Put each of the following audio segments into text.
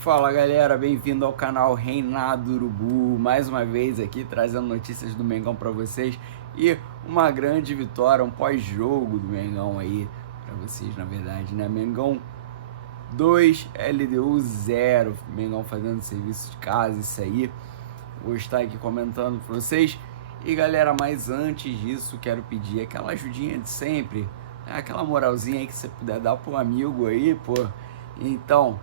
Fala galera, bem-vindo ao canal Reinado Urubu, mais uma vez aqui trazendo notícias do Mengão para vocês e uma grande vitória, um pós-jogo do Mengão aí para vocês, na verdade, né? Mengão 2, LDU 0, Mengão fazendo serviço de casa, isso aí. Vou estar aqui comentando para vocês. E galera, mas antes disso, quero pedir aquela ajudinha de sempre, né? Aquela moralzinha aí que você puder dar pro amigo aí, pô. Então,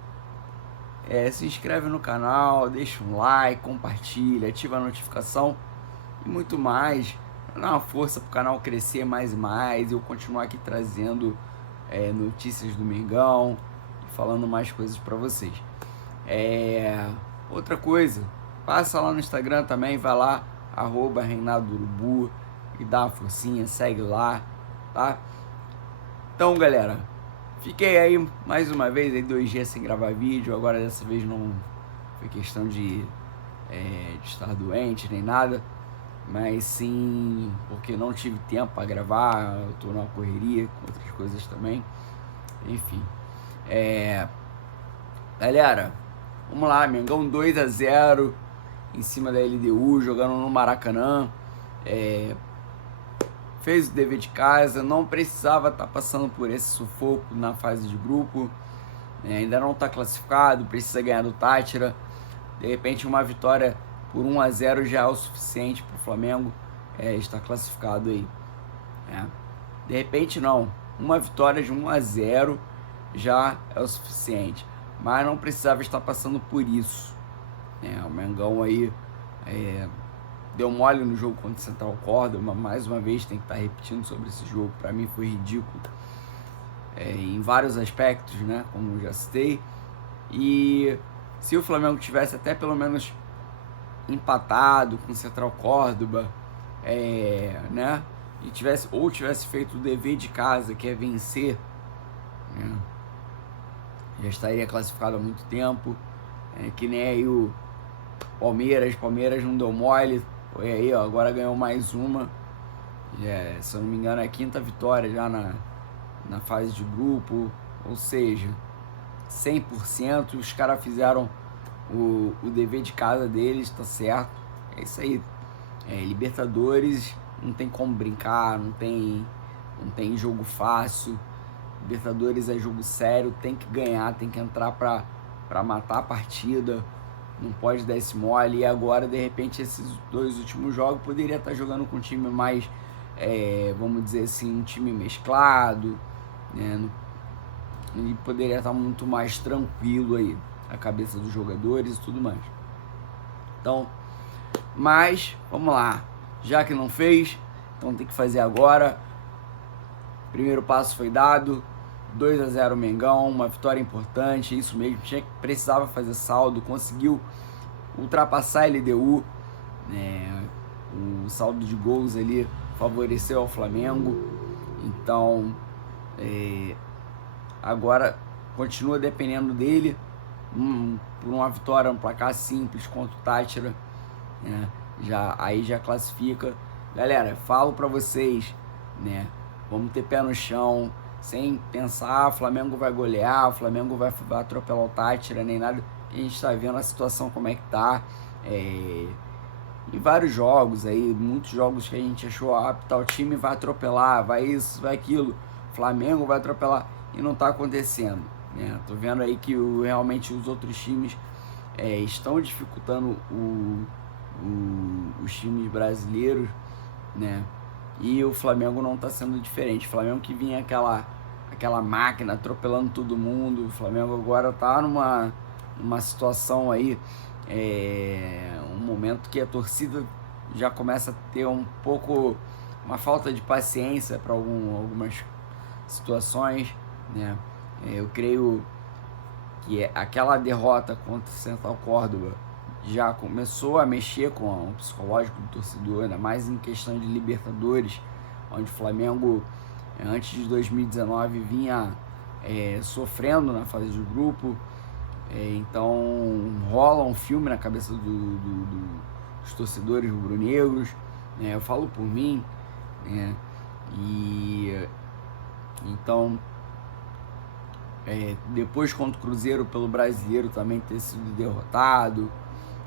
se inscreve no canal, deixa um like, compartilha, ativa a notificação e muito mais, para dar uma força pro canal crescer mais e mais, e eu continuar aqui trazendo notícias do Mengão, falando mais coisas para vocês. Outra coisa, passa lá no Instagram também, vai lá, @ReinaldoUrubu, e dá uma forcinha, segue lá, tá? Então galera, fiquei aí mais uma vez, aí 2 dias sem gravar vídeo. Agora dessa vez não foi questão de estar doente nem nada, mas sim porque não tive tempo para gravar. Eu tô numa correria com outras coisas também. Enfim, galera, vamos lá. Mengão 2-0 em cima da LDU, jogando no Maracanã. Fez o dever de casa, não precisava estar passando por esse sufoco na fase de grupo, ainda não está classificado, precisa ganhar do Táchira. De repente uma vitória por 1-0 já é o suficiente para o Flamengo estar classificado aí. De repente não, uma vitória de 1-0 já é o suficiente, mas não precisava estar passando por isso. O Mengão aí deu mole no jogo contra o Central Córdoba, mais uma vez tem que estar repetindo sobre esse jogo. Para mim foi ridículo em vários aspectos, né, como eu já citei. E se o Flamengo tivesse até pelo menos empatado com o Central Córdoba, né, e tivesse feito o dever de casa, que é vencer, né, já estaria classificado há muito tempo. Que nem aí o Palmeiras não deu mole. Foi aí, ó, agora ganhou mais uma. Se eu não me engano, é a 5ª vitória já na fase de grupo. Ou seja, 100%. Os caras fizeram o dever de casa deles, tá certo? É isso aí. Libertadores não tem como brincar, não tem jogo fácil. Libertadores é jogo sério, tem que ganhar, tem que entrar pra matar a partida. Não pode dar esse mole. E agora, de repente, esses 2 últimos jogos poderia estar jogando com um time mais, vamos dizer assim, um time mesclado, né? E poderia estar muito mais tranquilo aí, a cabeça dos jogadores e tudo mais. Então, mas, vamos lá. Já que não fez, então tem que fazer agora. Primeiro passo foi dado. 2-0 Mengão, uma vitória importante, isso mesmo, precisava fazer saldo, conseguiu ultrapassar a LDU, o saldo de gols ali favoreceu ao Flamengo. Então agora continua dependendo dele, por uma vitória, um placar simples contra o Táchira, aí já classifica. Galera, falo pra vocês, vamos ter pé no chão, sem pensar, o Flamengo vai golear, o Flamengo vai atropelar o Táchira, nem nada. A gente tá vendo a situação como é que tá. Em vários jogos aí, muitos jogos que a gente achou, o time vai atropelar, vai isso, vai aquilo, o Flamengo vai atropelar, e não tá acontecendo, Tô vendo aí que realmente os outros times estão dificultando os times brasileiros, e o Flamengo não tá sendo diferente. O Flamengo que vinha aquela máquina atropelando todo mundo, o Flamengo agora tá numa situação aí, um momento que a torcida já começa a ter um pouco uma falta de paciência para algumas situações, Eu creio que aquela derrota contra o Central Córdoba já começou a mexer com o psicológico do torcedor, ainda mais em questão de Libertadores, onde o Flamengo antes de 2019 vinha sofrendo na fase de grupo. Então rola um filme na cabeça dos torcedores rubro-negros, eu falo por mim, e então depois contra o Cruzeiro pelo Brasileiro também ter sido derrotado.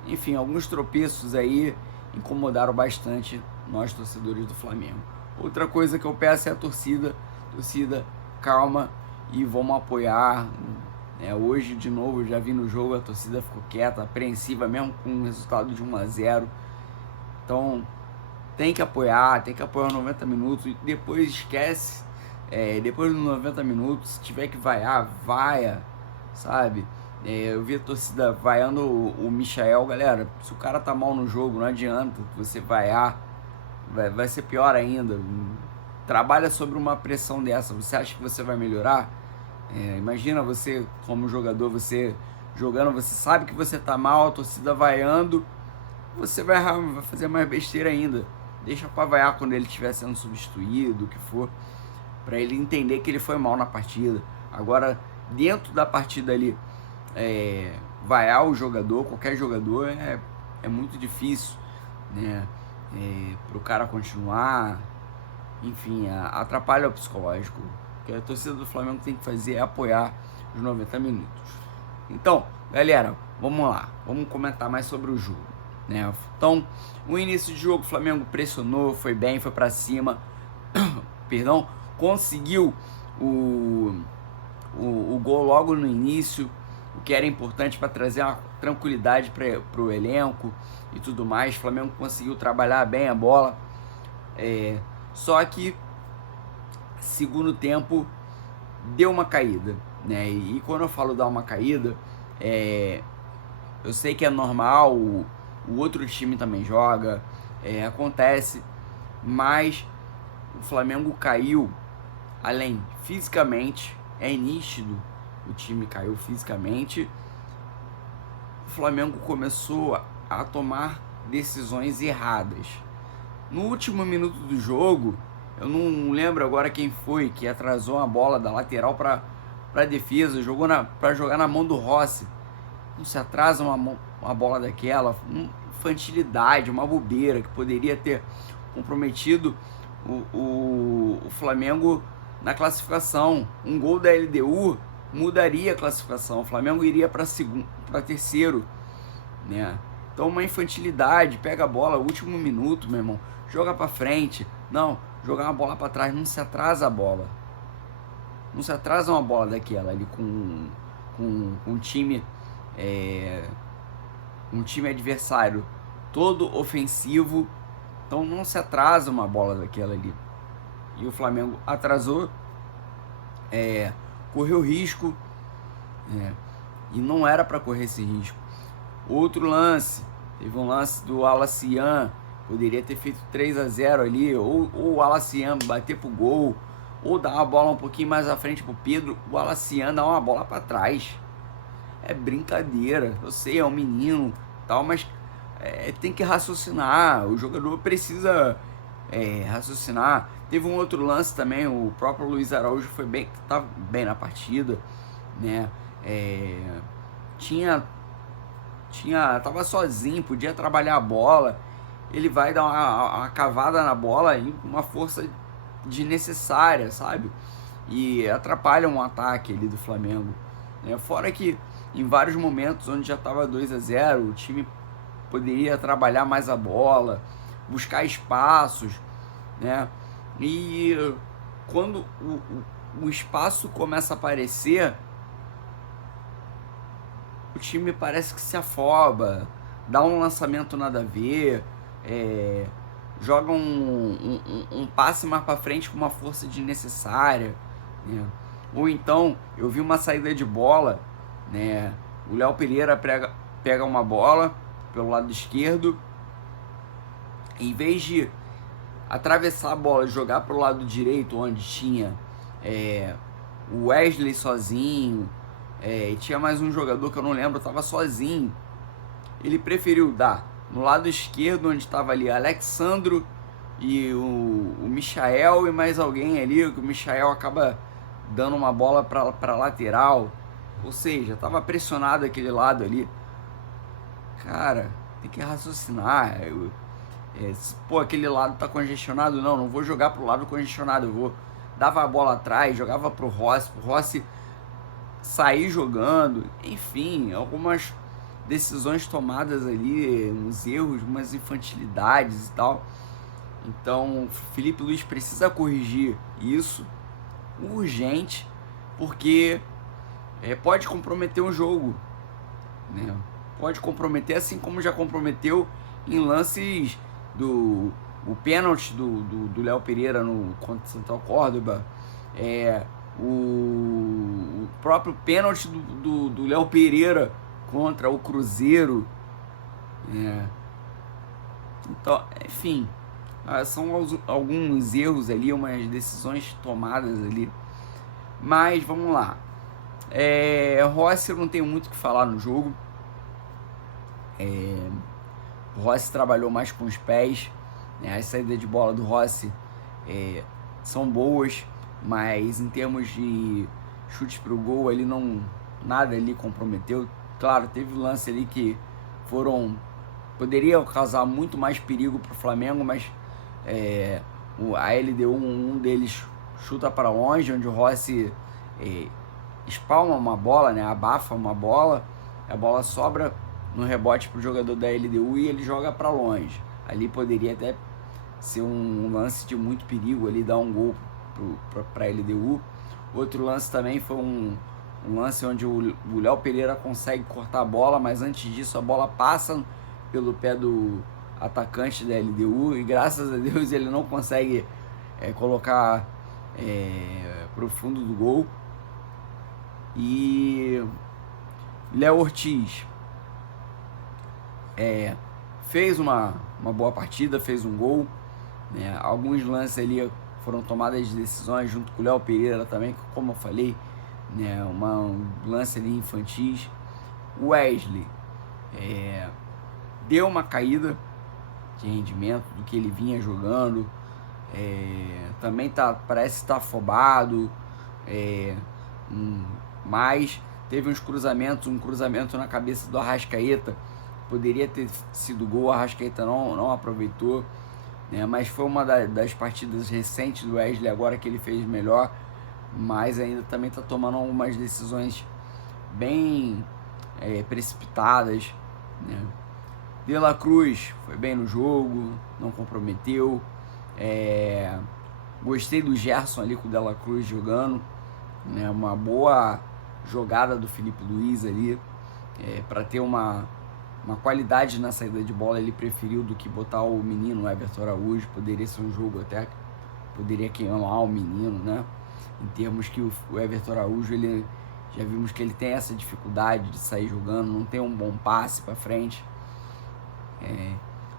Enfim, alguns tropeços aí incomodaram bastante nós torcedores do Flamengo. Outra coisa que eu peço é a torcida, calma e vamos apoiar. Hoje de novo eu já vi no jogo, a torcida ficou quieta, apreensiva mesmo com o resultado de 1-0. Então tem que apoiar os 90 minutos e depois esquece. Depois dos 90 minutos, se tiver que vaiar, vaia, sabe? Eu vi a torcida vaiando o Michael, galera. Se o cara tá mal no jogo, não adianta você vaiar, vai ser pior ainda. Trabalha sobre uma pressão dessa. Você acha que você vai melhorar? Imagina você como jogador, você jogando, você sabe que você tá mal, a torcida vaiando, você vai fazer mais besteira ainda. Deixa pra vaiar quando ele estiver sendo substituído, o que for, para ele entender que ele foi mal na partida. Agora, dentro da partida ali, vaiar o jogador, qualquer jogador, é muito difícil, né? Pro cara continuar, enfim, atrapalha o psicológico. O que a torcida do Flamengo tem que fazer é apoiar os 90 minutos. Então, galera, vamos lá, vamos comentar mais sobre o jogo, né? Então, o início de jogo, o Flamengo pressionou, foi bem, foi para cima, perdão, conseguiu o gol logo no início, o que era importante para trazer uma tranquilidade para o elenco e tudo mais. O Flamengo conseguiu trabalhar bem a bola, só que segundo tempo deu uma caída, né? E quando eu falo dar uma caída, eu sei que é normal, o outro time também joga, acontece, mas o Flamengo caiu, além fisicamente, é nítido, o time caiu fisicamente. O Flamengo começou a tomar decisões erradas. No último minuto do jogo, eu não lembro agora quem foi que atrasou a bola da lateral para a defesa, jogou para jogar na mão do Rossi. Não se atrasa uma bola daquela, infantilidade, uma bobeira que poderia ter comprometido o Flamengo na classificação. Um gol da LDU mudaria a classificação, o Flamengo iria para terceiro, né? Então uma infantilidade, pega a bola, último minuto, meu irmão, joga para frente. Não, jogar uma bola para trás, não se atrasa a bola. Não se atrasa uma bola daquela ali com um time adversário todo ofensivo. Então não se atrasa uma bola daquela ali. E o Flamengo atrasou, correu risco, e não era para correr esse risco. Outro lance, teve um lance do Alacian, poderia ter feito 3-0 ali, ou o Alacian bater pro gol, ou dar uma bola um pouquinho mais à frente pro Pedro. O Alacian dá uma bola para trás. É brincadeira, eu sei, é um menino tal, mas tem que raciocinar, o jogador precisa raciocinar. Teve um outro lance também, o próprio Luiz Araújo foi bem, estava bem na partida, né? Tava sozinho, podia trabalhar a bola, ele vai dar uma cavada na bola e uma força desnecessária, sabe? E atrapalha um ataque ali do Flamengo, né? Fora que em vários momentos onde já estava 2-0, o time poderia trabalhar mais a bola, buscar espaços, né? E quando o espaço começa a aparecer, o time parece que se afoba, dá um lançamento nada a ver, joga um passe mais para frente com uma força desnecessária, né? Ou então, eu vi uma saída de bola, né? O Léo Pereira pega uma bola pelo lado esquerdo, em vez de atravessar a bola e jogar para o lado direito, onde tinha o Wesley sozinho, e tinha mais um jogador que eu não lembro, estava sozinho. Ele preferiu dar no lado esquerdo, onde estava ali Alexandro e o Michael e mais alguém ali, que o Michael acaba dando uma bola para lateral. Ou seja, estava pressionado aquele lado ali. Cara, tem que raciocinar. Aquele lado tá congestionado, não vou jogar pro lado congestionado, dava a bola atrás, jogava pro Rossi sair jogando, enfim, algumas decisões tomadas ali, uns erros, umas infantilidades e tal. Então, o Felipe Luiz precisa corrigir isso urgente, porque pode comprometer o jogo, né? Pode comprometer, assim como já comprometeu em lances o pênalti do Léo Pereira contra o Central Córdoba, o próprio pênalti do Léo Pereira contra o Cruzeiro. Então, enfim, são alguns erros ali, umas decisões tomadas ali. Mas vamos lá. Rossi, eu não tenho muito o que falar no jogo. Rossi trabalhou mais com os pés, né? As saídas de bola do Rossi são boas, mas em termos de chutes pro gol, ali nada ali comprometeu. Claro, teve lance ali que poderia causar muito mais perigo pro Flamengo, mas a LDU, um deles chuta para longe, onde o Rossi espalma uma bola, né? Abafa uma bola, a bola sobra no rebote pro jogador da LDU e ele joga para longe. Ali poderia até ser um lance de muito perigo, ali dar um gol para a LDU. Outro lance também foi um lance onde o Léo Pereira consegue cortar a bola, mas antes disso a bola passa pelo pé do atacante da LDU e graças a Deus ele não consegue colocar pro fundo do gol. E Léo Ortiz fez uma boa partida, fez um gol, né? Alguns lances ali foram tomadas de decisões junto com o Léo Pereira também, como eu falei, né? Um lance ali infantis. O Wesley deu uma caída de rendimento do que ele vinha jogando, também parece estar afobado, mas teve uns cruzamentos, um cruzamento na cabeça do Arrascaeta, poderia ter sido gol, o Arrascaeta não aproveitou, né? Mas foi uma das partidas recentes do Wesley agora que ele fez melhor, mas ainda também está tomando algumas decisões bem precipitadas, né? De La Cruz foi bem no jogo, não comprometeu. Gostei do Gerson ali com o De La Cruz jogando, né? Uma boa jogada do Felipe Luiz ali, para ter uma qualidade na saída de bola. Ele preferiu do que botar o menino, o Everton Araújo. Poderia ser um jogo até, poderia queimar o menino, né? Em termos que o Everton Araújo, ele já vimos que ele tem essa dificuldade de sair jogando, não tem um bom passe para frente,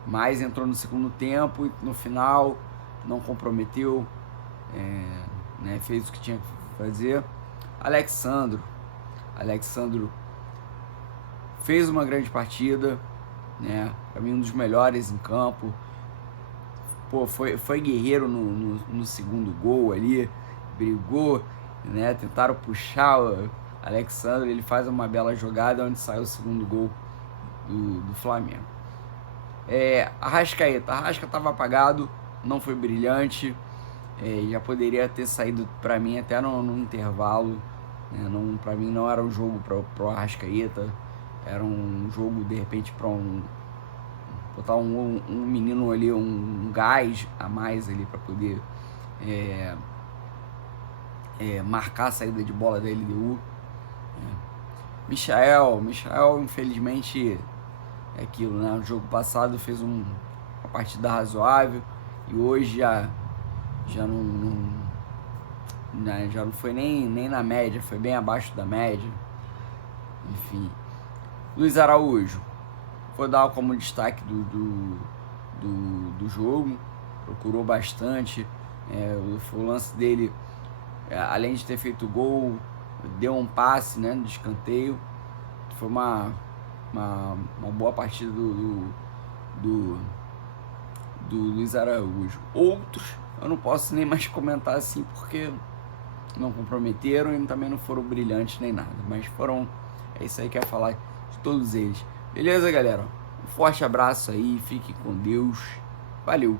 mas entrou no segundo tempo e no final não comprometeu, né? Fez o que tinha que fazer. Alexandro fez uma grande partida, né? Para mim um dos melhores em campo. Pô, foi guerreiro no segundo gol ali, brigou, né? Tentaram puxar o Alexandro, ele faz uma bela jogada onde sai o segundo gol do Flamengo. Arrasca estava apagado, não foi brilhante, já poderia ter saído para mim até no intervalo, né? Para mim não era um jogo pro Arrascaeta, era um jogo de repente para botar um menino ali, um gás a mais ali para poder marcar a saída de bola da LDU. Michael, infelizmente, é aquilo, né? No jogo passado fez uma partida razoável e hoje já não foi nem na média, foi bem abaixo da média. Enfim, Luiz Araújo, vou dar como destaque do jogo, procurou bastante, o lance dele, além de ter feito gol, deu um passe, né, no escanteio. Foi uma boa partida do Luiz Araújo. Outros eu não posso nem mais comentar assim, porque não comprometeram e também não foram brilhantes nem nada, mas é isso aí que eu ia falar de todos eles. Beleza, galera? Um forte abraço aí, fique com Deus, valeu!